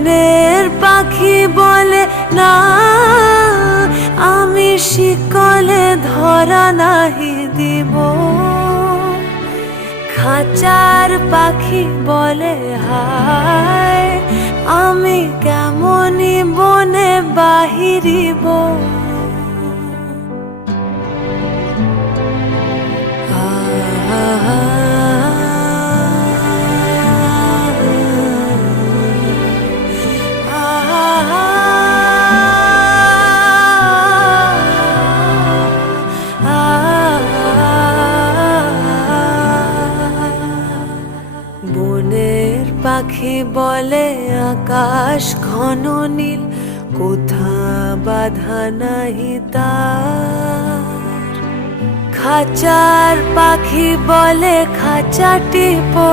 বনের পাখি বলে না, আমি শিকলে ধরা নাহি দিব। খাঁচার পাখি বলে হায়, আমি কেমনি বনে বাহিরিব। বনের পাখি বলে আকাশ ঘন নীল, কোথা বাধা নাহি তার। খাঁচার পাখি বলে খাঁচাটি পরি